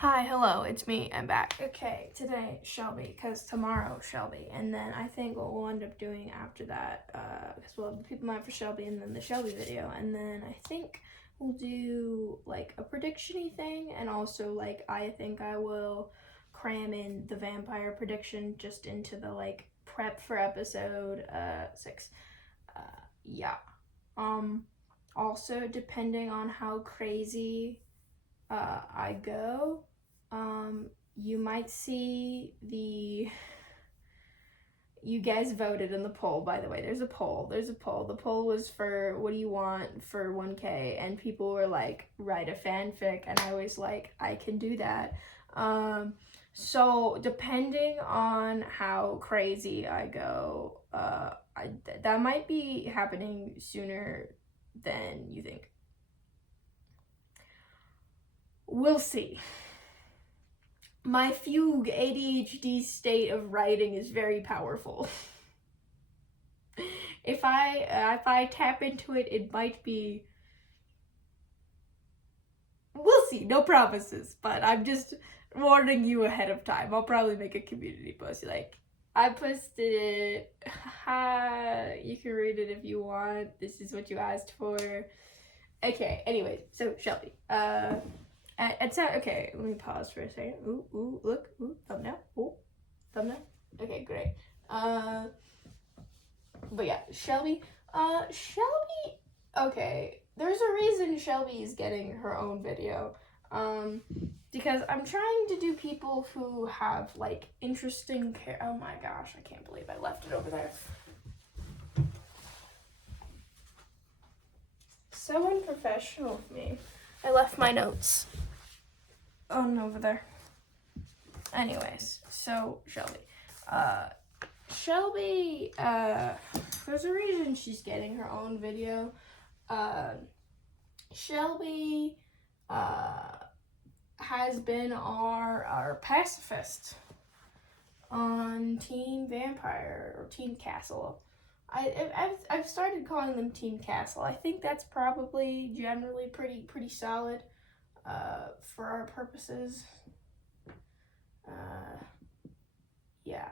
Hi, hello, it's me, I'm back. Okay, today, Shelby, because tomorrow, Shelby, and then I think what we'll end up doing after that, because we'll have the people mind for Shelby and then the Shelby video, and then I think we'll do, like, a prediction-y thing, and also, like, I think I will cram in the vampire prediction just into the, like, prep for episode, 6. Yeah. Also, depending on how crazy I go, you might see you guys voted in the poll, by the way. There's a poll. The poll was for what do you want for 1K, and people were like, write a fanfic, and I was like, I can do that. So depending on how crazy I go, that might be happening sooner than you think. We'll see. My fugue ADHD state of writing is very powerful. If I tap into it, it might be. We'll see. No promises, but I'm just warning you ahead of time. I'll probably make a community post. Like, I posted it. You can read it if you want. This is what you asked for. Okay. Anyway, so Shelby. Okay, let me pause for a second. Ooh, look, thumbnail. Thumbnail. Okay, great. But yeah, Shelby. Okay, there's a reason Shelby is getting her own video. Because I'm trying to do people who have, like, interesting oh my gosh, I can't believe I left it over there. So unprofessional of me. I left my notes over there. Anyways, so Shelby, there's a reason she's getting her own video. Shelby, has been our pacifist on Team Vampire or Team Castle. I've started calling them Team Castle. I think that's probably generally pretty solid, for our purposes. Yeah.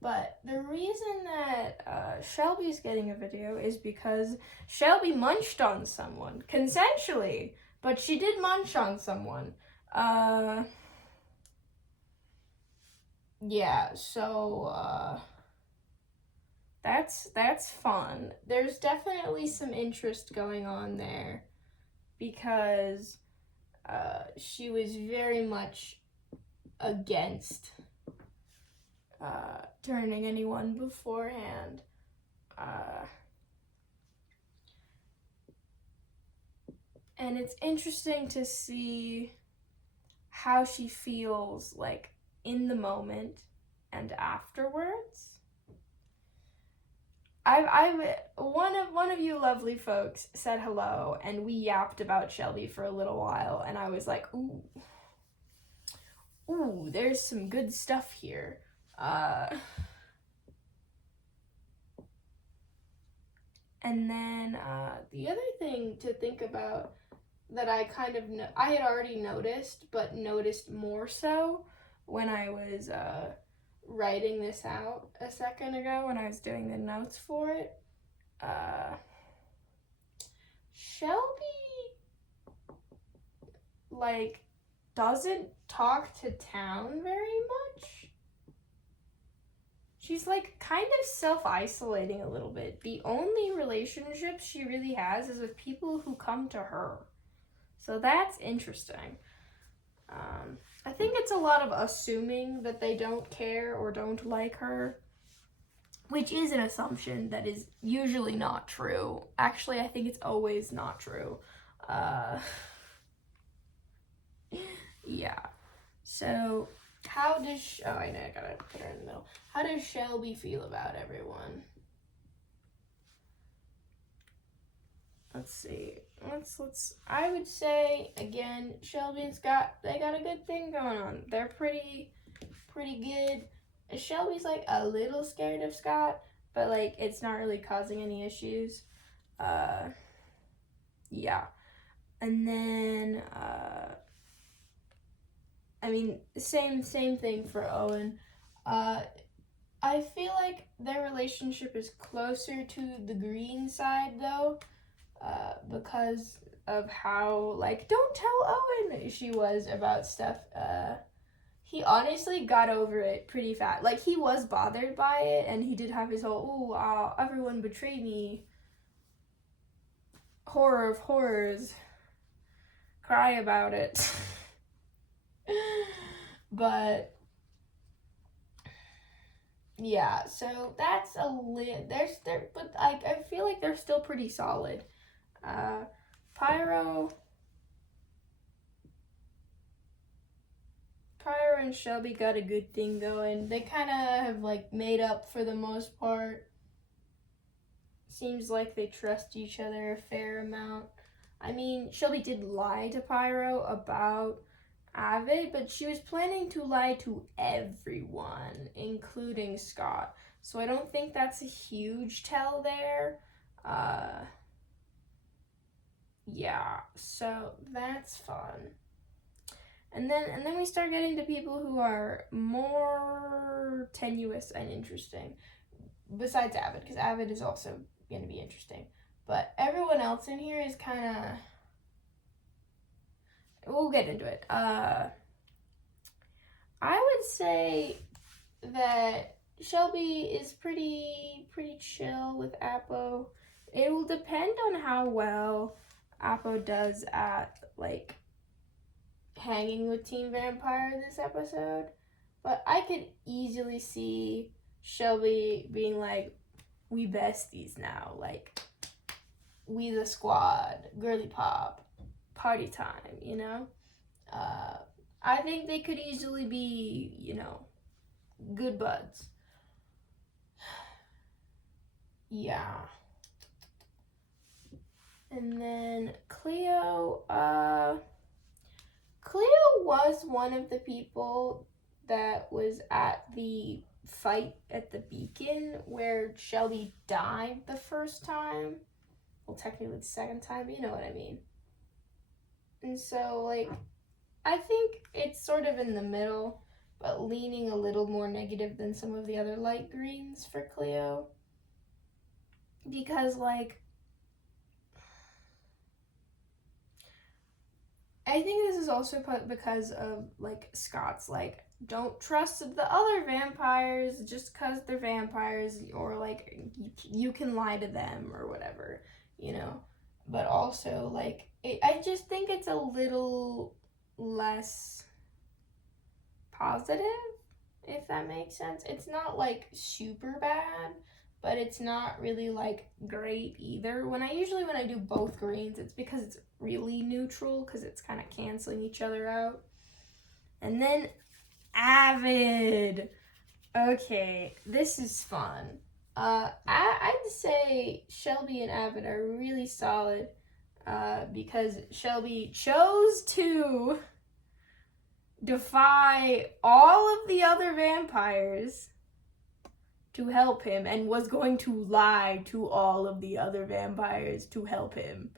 But the reason that Shelby's getting a video is because Shelby munched on someone consensually, but she did munch on someone. Yeah, so that's fun. There's definitely some interest going on there because she was very much against turning anyone beforehand. And it's interesting to see how she feels, like, in the moment and afterwards. One of you lovely folks said hello, and we yapped about Shelby for a little while, and I was like, ooh, there's some good stuff here. And then the other thing to think about that I kind of I had already noticed, but noticed more so when I was writing this out a second ago when I was doing the notes for it. Shelby, like, doesn't talk to town very much. She's, like, kind of self-isolating a little bit. The only relationships she really has is with people who come to her. So that's interesting. I think it's a lot of assuming that they don't care or don't like her, which is an assumption that is usually not true. Actually, I think it's always not true. Yeah. So, how does I know, I gotta put her in the middle. How does Shelby feel about everyone? Let's see. I would say, again, they got a good thing going on. They're pretty good. Shelby's, like, a little scared of Scott, but, like, it's not really causing any issues. Yeah. And then, I mean, same thing for Owen. I feel like their relationship is closer to the green side though, because of how, like, don't tell Owen she was about stuff. He honestly got over it pretty fast. Like, he was bothered by it, and he did have his whole, everyone betrayed me, horror of horrors, cry about it. But yeah, so that's a but I feel like they're still pretty solid. Pyro and Shelby got a good thing going. They kind of have like made up for the most part. Seems like they trust each other a fair amount. I mean, Shelby did lie to Pyro about Avid, but she was planning to lie to everyone, including Scott. So I don't think that's a huge tell there. Yeah, so that's fun. And then we start getting to people who are more tenuous and interesting. Besides Avid, because Avid is also going to be interesting. But everyone else in here is kind of... We'll get into it. I would say that Shelby is pretty chill with Appo. It will depend on how well Appo does at, like, hanging with Team Vampire this episode. But I could easily see Shelby being like, we besties now. Like, we the squad, girly pop, party time, you know? I think they could easily be, you know, good buds. Yeah. And then Cleo was one of the people that was at the fight at the beacon where Shelby died the first time. Well, technically the second time, but you know what I mean. And so, like, I think it's sort of in the middle, but leaning a little more negative than some of the other light greens for Cleo. Because, like, I think this is also because of, like, Scott's, like, don't trust the other vampires just because they're vampires, or, like, you can lie to them or whatever, you know? But also, like, I just think it's a little less positive, if that makes sense. It's not, like, super bad, but it's not really, like, great either. When I do both greens, it's because it's really neutral, because it's kind of canceling each other out. And then Avid. Okay, this is fun. I'd say Shelby and Avid are really solid, because Shelby chose to defy all of the other vampires to help him, and was going to lie to all of the other vampires to help him.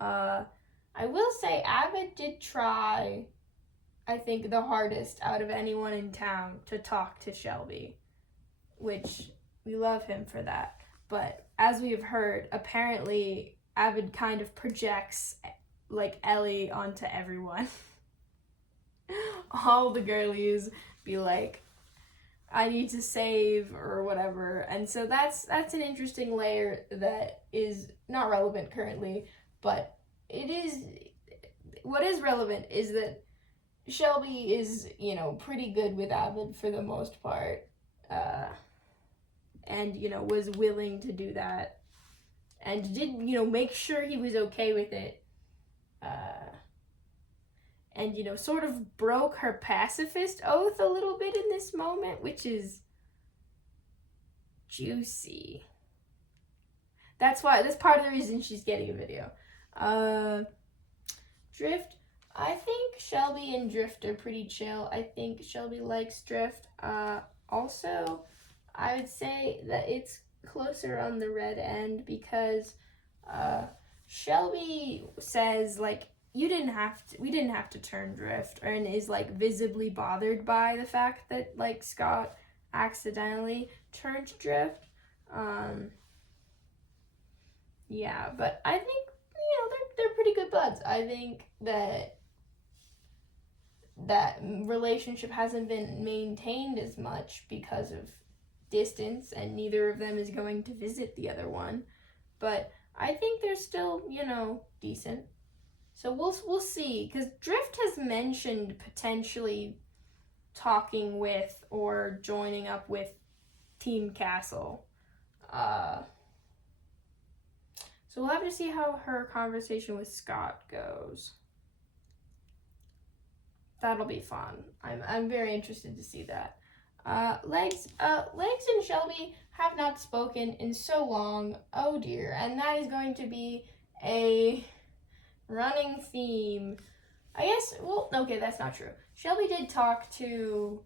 I will say Avid did try, I think, the hardest out of anyone in town to talk to Shelby, which we love him for that. But as we have heard, apparently Avid kind of projects, like, Ellie onto everyone. All the girlies be like, I need to save or whatever. And so that's an interesting layer that is not relevant currently, but it is, what is relevant is that Shelby is, you know, pretty good with Avid for the most part, and, you know, was willing to do that, and did, you know, make sure he was okay with it, and, you know, sort of broke her pacifist oath a little bit in this moment, which is juicy. That's part of the reason she's getting a video. Drift, I think Shelby and Drift are pretty chill. I think Shelby likes Drift. Also, I would say that it's closer on the red end because Shelby says, like, we didn't have to turn Drift, and is like visibly bothered by the fact that like Scott accidentally turned Drift. Yeah, but I think, you know, they're pretty good buds. I think that relationship hasn't been maintained as much because of distance, and neither of them is going to visit the other one. But I think they're still, you know, decent. So we'll see, because Drift has mentioned potentially talking with or joining up with Team Castle. So we'll have to see how her conversation with Scott goes. That'll be fun. I'm very interested to see that. Legs and Shelby have not spoken in so long. Oh dear. And that is going to be a running theme. I guess, well, okay, that's not true. Shelby did talk to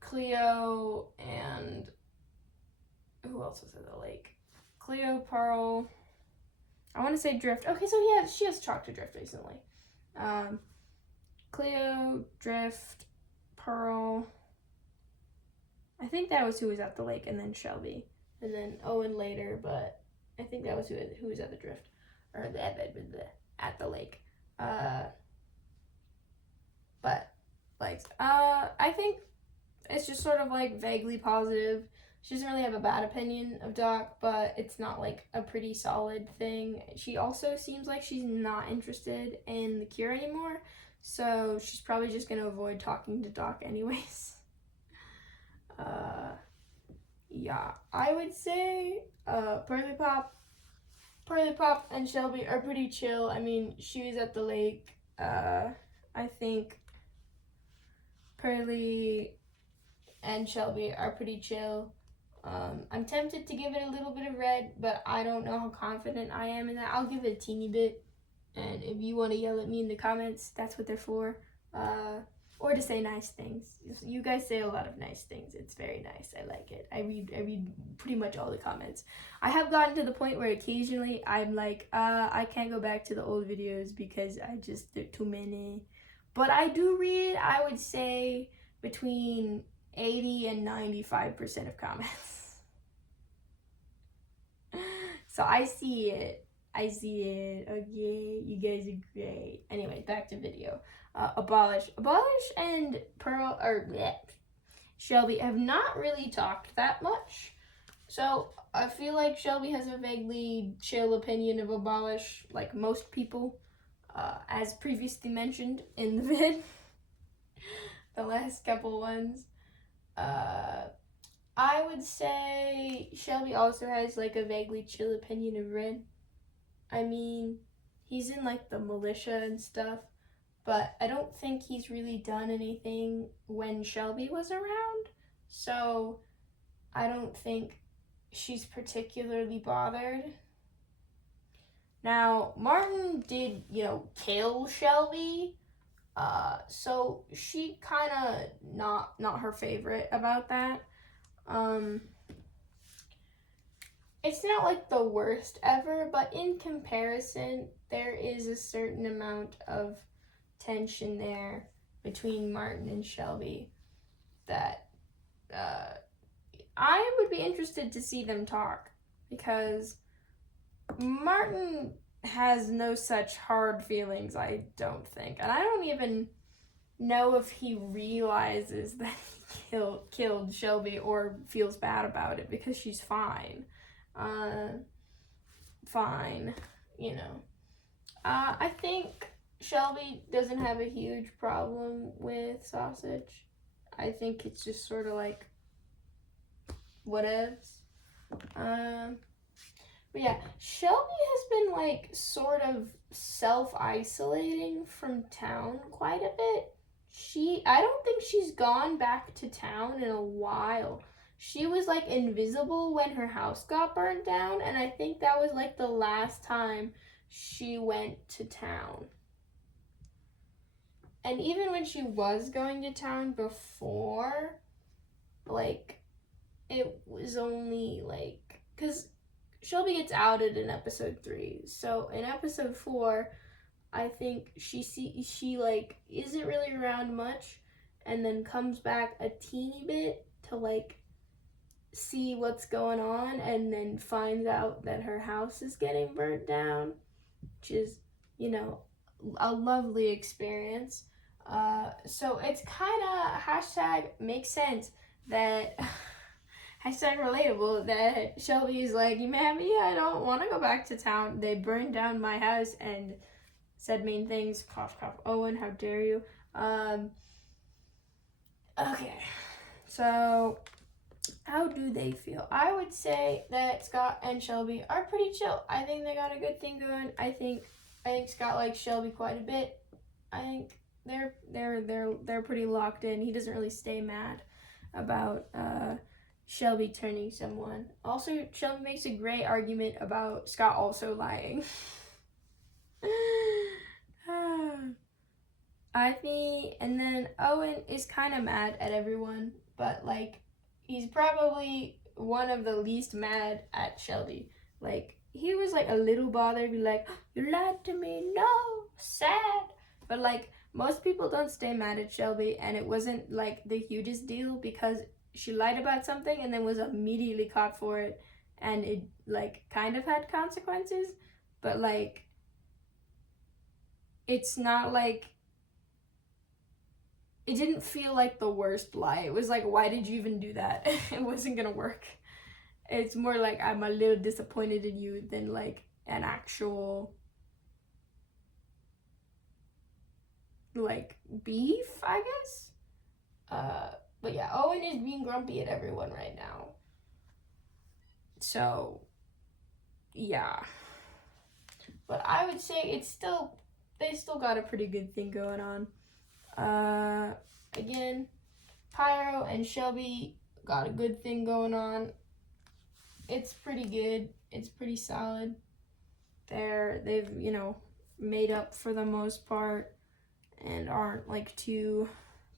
Cleo and who else was at the lake? Cleo, Pearl. I want to say Drift. Okay, so yeah, she has talked to Drift recently. Cleo, Drift, Pearl. I think that was who was at the lake, and then Shelby, and then Owen later. But I think that was who was at the Drift, or at the lake. But like, I think it's just sort of like vaguely positive. She doesn't really have a bad opinion of Doc, but it's not like a pretty solid thing. She also seems like she's not interested in the cure anymore, so she's probably just gonna avoid talking to Doc anyways. Yeah, I would say Pearly Pop and Shelby are pretty chill. I mean, she was at the lake. I think Pearly and Shelby are pretty chill. I'm tempted to give it a little bit of red, but I don't know how confident I am in that. I'll give it a teeny bit, and if you want to yell at me in the comments, that's what they're for. Or to say nice things. You guys say a lot of nice things. It's very nice. I like it. I read pretty much all the comments. I have gotten to the point where occasionally I'm like, I can't go back to the old videos because there are too many. But I do read, I would say, between 80 and 95% of comments. So I see it. Okay, you guys are great. Anyway, back to video. Abolish and Pearl, or Shelby have not really talked that much. So I feel like Shelby has a vaguely chill opinion of Abolish, like most people, as previously mentioned in the vid. The last couple ones. I would say Shelby also has like a vaguely chill opinion of Ren. I mean, he's in like the militia and stuff, but I don't think he's really done anything when Shelby was around, so I don't think she's particularly bothered. Now, Martin did, kill Shelby, so she kind of not her favorite about that. It's not like the worst ever, but in comparison, there is a certain amount of tension there between Martin and Shelby that I would be interested to see them talk, because Martin has no such hard feelings, I don't think, and I don't even know if he realizes that he killed Shelby or feels bad about it, because she's fine. Fine, I think Shelby doesn't have a huge problem with sausage. I think it's just sort of like whatevs. But yeah, Shelby has been like sort of self-isolating from town quite a bit. I don't think she's gone back to town in a while. She was like invisible when her house got burnt down, and I think that was like the last time she went to town. And even when she was going to town before, like, it was only like, because Shelby gets outed in episode 3. So in episode 4, I think she like isn't really around much, and then comes back a teeny bit to like see what's going on, and then finds out that her house is getting burnt down, which is, you know, a lovely experience. So it's kind of hashtag makes sense that hashtag relatable that Shelby is like, Mammy, I don't want to go back to town. They burned down my house and said mean things. Cough, cough. Owen, how dare you? Okay, so how do they feel? I would say that Scott and Shelby are pretty chill. I think they got a good thing going. I think Scott likes Shelby quite a bit. I think they're pretty locked in. He doesn't really stay mad about Shelby turning someone. Also, Shelby makes a great argument about Scott also lying. I think, and then Owen is kind of mad at everyone, but like he's probably one of the least mad at Shelby. Like he was like a little bothered, be like, you lied to me, no, sad. But like most people don't stay mad at Shelby, and it wasn't like the hugest deal because she lied about something and then was immediately caught for it, and it like kind of had consequences, but like it's not like, it didn't feel like the worst lie. It was like, why did you even do that? It wasn't gonna work. It's more like I'm a little disappointed in you than like an actual like beef, I guess. But yeah, Owen is being grumpy at everyone right now. So yeah. But I would say they still got a pretty good thing going on. Again, Pyro and Shelby got a good thing going on. It's pretty good. It's pretty solid. They've, you know, made up for the most part and aren't like too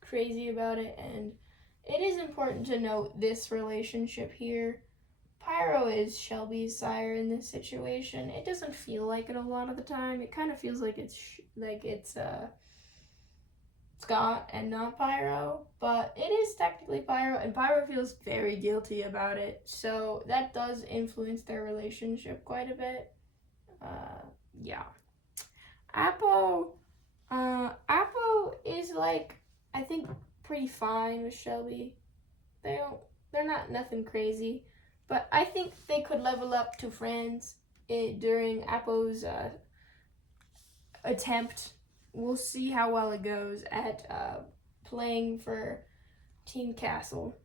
crazy about it. And it is important to note this relationship here. Pyro is Shelby's sire in this situation. It doesn't feel like it a lot of the time. It kind of feels like it's Scott and not Pyro, but it is technically Pyro, and Pyro feels very guilty about it, so that does influence their relationship quite a bit. Yeah. Appo is like, I think, pretty fine with Shelby. They're not nothing crazy, but I think they could level up to friends during Appo's attempt. We'll see how well it goes at playing for Team Castle.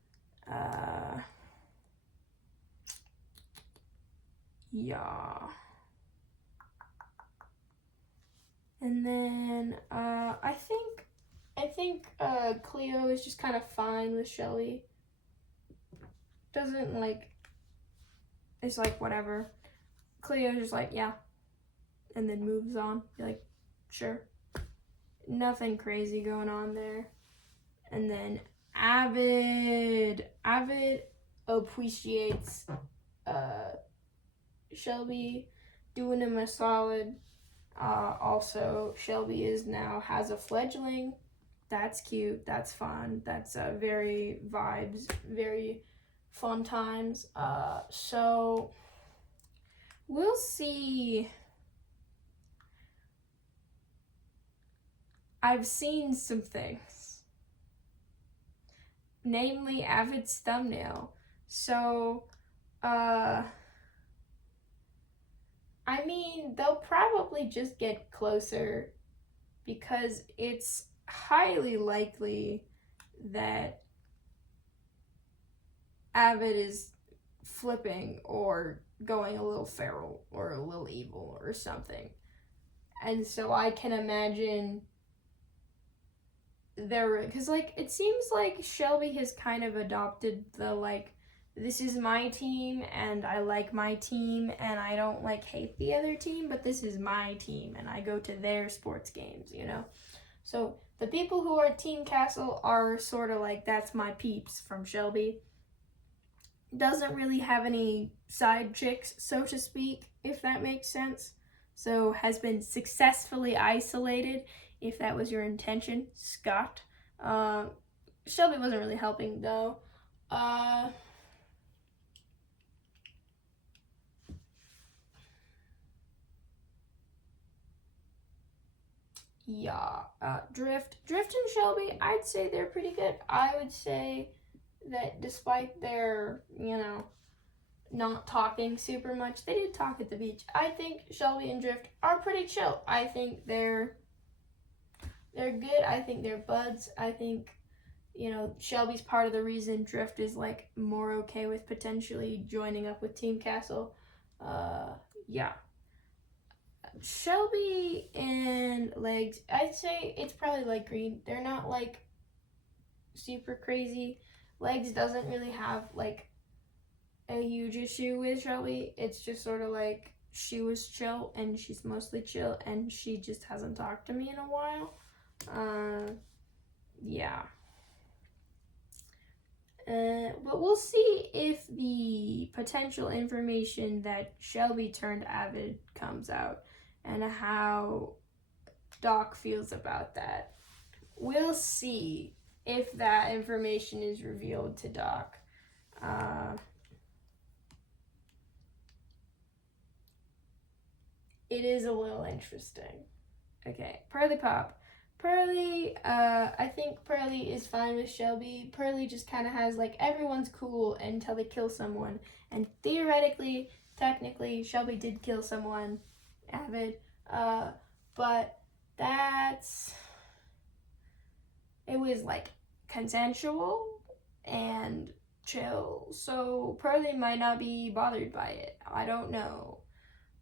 Yeah. And then I think Cleo is just kind of fine with Shelly. Doesn't like, it's like whatever. Cleo's just like, yeah, and then moves on. You're like, sure. Nothing crazy going on there. And then Avid appreciates Shelby doing him a solid. Also, Shelby has a fledgling. That's cute. That's fun. That's very vibes. Very fun times. So we'll see. I've seen some things, namely Avid's thumbnail. So, I mean, they'll probably just get closer because it's highly likely that Avid is flipping or going a little feral or a little evil or something. And so I can imagine because like it seems like Shelby has kind of adopted the like, this is my team and I like my team and I don't like hate the other team, but this is my team and I go to their sports games, you know. So the people who are Team Castle are sort of like, that's my peeps from Shelby. Doesn't really have any side chicks, so to speak, if that makes sense. so has been successfully isolated, if that was your intention, Scott. Shelby wasn't really helping, though. Yeah, Drift and Shelby, I'd say they're pretty good. I would say that despite their, not talking super much, they did talk at the beach. I think Shelby and Drift are pretty chill. I think they're good. I think they're buds. I think, Shelby's part of the reason Drift is like more okay with potentially joining up with Team Castle. Yeah. Shelby and Legs, I'd say it's probably light green. They're not like super crazy. Legs doesn't really have like a huge issue with Shelby. It's just sort of like she was chill and she's mostly chill and she just hasn't talked to me in a while. Yeah. But we'll see if the potential information that Shelby turned avid comes out and how Doc feels about that. We'll see if that information is revealed to Doc. It is a little interesting. Okay, Pearly Pop. Pearly, I think Pearly is fine with Shelby. Pearly just kind of has like everyone's cool until they kill someone. And theoretically, technically, Shelby did kill someone, Avid. But it was like consensual and chill. So Pearly might not be bothered by it. I don't know.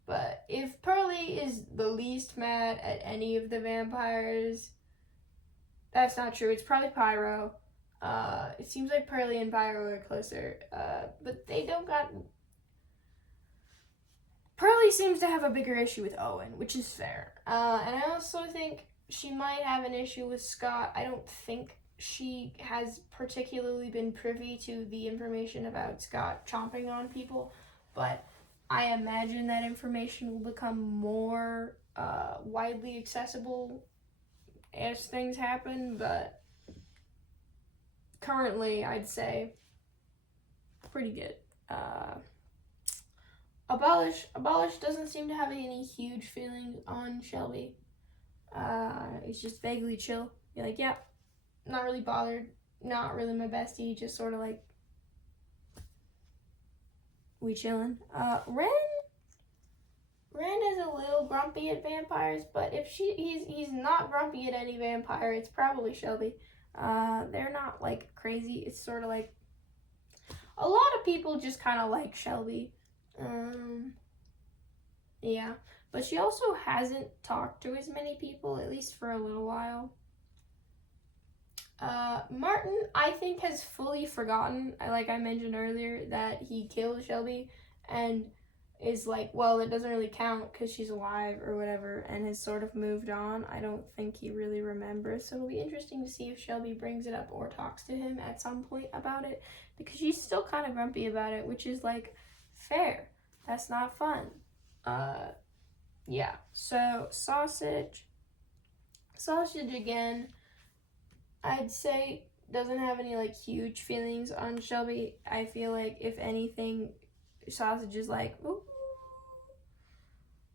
But if Pearly is the least mad at any of the vampires, that's not true. It's probably Pyro. It seems like Pearly and Pyro are closer. But they don't got... Pearly seems to have a bigger issue with Owen, which is fair. And I also think she might have an issue with Scott. I don't think she has particularly been privy to the information about Scott chomping on people, but I imagine that information will become more widely accessible as things happen, but currently I'd say pretty good. Abolish doesn't seem to have any huge feelings on Shelby. He's just vaguely chill. You're like, yep, not really bothered, not really my bestie, just sort of like, we chillin'. Ren is a little grumpy at vampires, but if he's not grumpy at any vampire, it's probably Shelby. They're not like crazy. It's sort of like a lot of people just kind of like Shelby. Yeah, but she also hasn't talked to as many people, at least for a little while. Martin, I think, has fully forgotten, like I mentioned earlier, that he killed Shelby and is like, well, it doesn't really count because she's alive or whatever, and has sort of moved on. I don't think he really remembers, so it'll be interesting to see if Shelby brings it up or talks to him at some point about it, because she's still kind of grumpy about it, which is like fair. That's not fun. Yeah, so Sausage again, I'd say doesn't have any like huge feelings on Shelby. I feel like if anything, Sausage is like, ooh,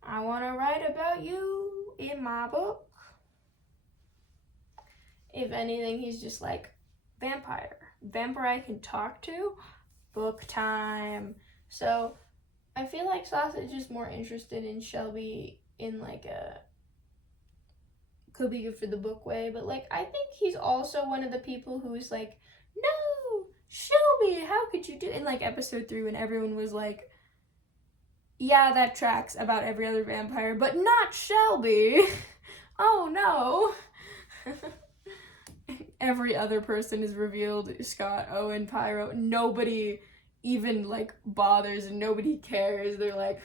I want to write about you in my book. If anything, he's just like, vampire I can talk to, book time. So I feel like Sausage is more interested in Shelby in like a could be good for the book way, but like I think he's also one of the people who's like, no, Shelby, how could you do? In like episode 3 when everyone was like, yeah, that tracks about every other vampire, but not Shelby. Oh no. Every other person is revealed, Scott, Owen, Pyro. Nobody even like bothers and nobody cares. They're like,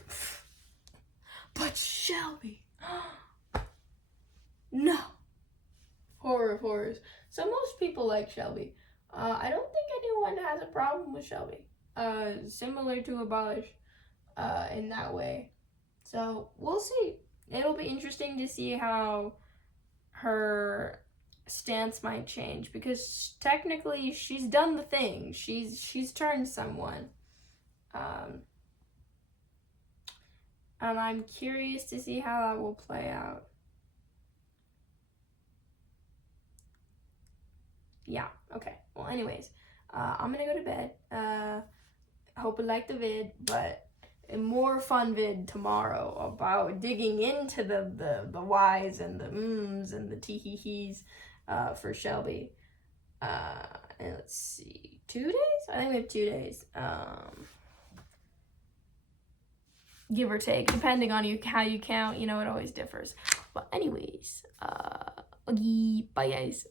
but Shelby. No. Horror of horrors. So most people like Shelby. I don't think anyone has a problem with Shelby. Similar to Abolish in that way. So we'll see. it'll be interesting to see how her stance might change, because technically she's done the thing. She's turned someone. And I'm curious to see how that will play out. Yeah, okay. Well, anyways, I'm gonna go to bed. Hope you liked the vid, but a more fun vid tomorrow about digging into the whys and the and the tee-hee-hees for Shelby. And let's see, 2 days? I think we have 2 days. Give or take, depending on how you count. You know, it always differs. But anyways, bye guys.